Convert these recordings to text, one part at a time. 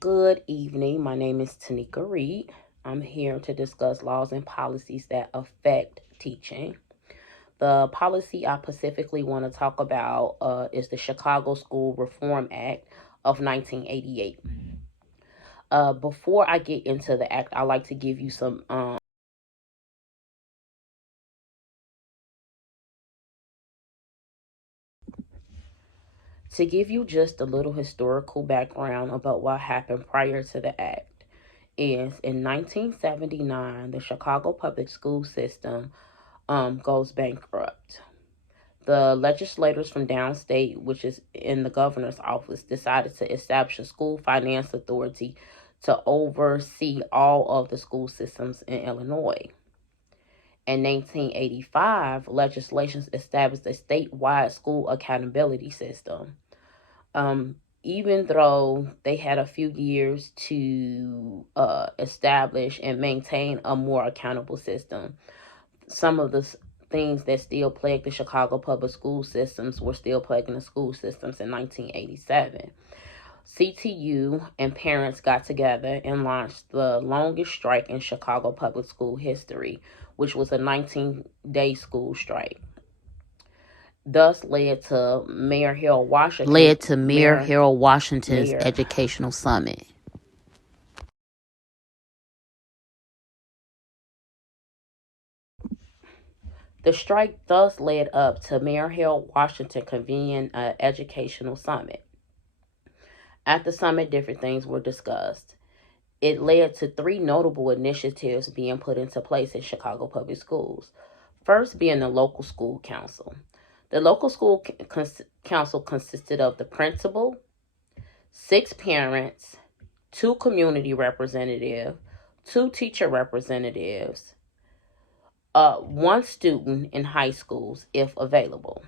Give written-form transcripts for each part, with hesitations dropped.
Good evening. My name is Tanika Reed. I'm here to discuss laws and policies that affect teaching. The policy I specifically want to talk about is the Chicago School Reform Act of 1988. Before I get into the act, I'd like to give you some to give you just a little historical background about what happened prior to the act. Is in 1979, the Chicago public school system goes bankrupt. The legislators from downstate, which is in the governor's office, decided to establish a school finance authority to oversee all of the school systems in Illinois. In 1985, legislation established a statewide school accountability system. Um, Even though they had a few years to establish and maintain a more accountable system, some of the things that still plague the Chicago public school systems were still plaguing the school systems in 1987. CTU and parents got together and launched the longest strike in Chicago public school history, which was a 19-day school strike. Thus Led to Mayor Harold Washington's Mayor Educational Summit. The strike thus led up to Mayor Harold Washington convening an educational summit. At the summit, different things were discussed. It led to three notable initiatives being put into place in Chicago public schools. First being the local school council. The local school council consisted of the principal, 6 parents, 2 community representatives, 2 teacher representatives, 1 student in high schools if available.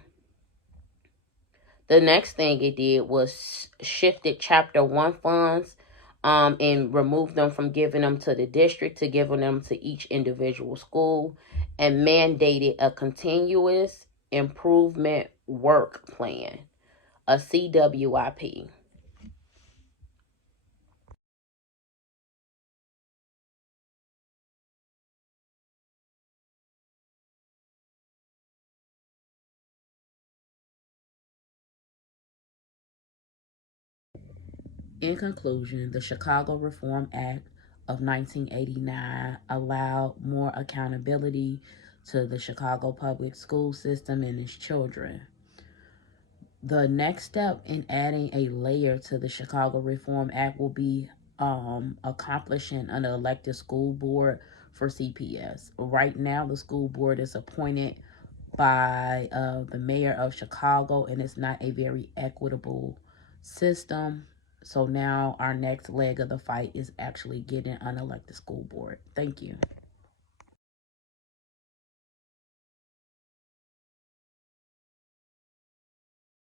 The next thing it did was shifted Chapter 1 funds and removed them from giving them to the district to giving them to each individual school, and mandated a continuous improvement work plan, a CWIP. In conclusion, the Chicago Reform Act of 1989 allowed more accountability to the Chicago public school system and its children. The next step in adding a layer to the Chicago Reform Act will be accomplishing an elected school board for CPS. Right now, the school board is appointed by the mayor of Chicago, and it's not a very equitable system. So now our next leg of the fight is actually getting an elected school board. Thank you.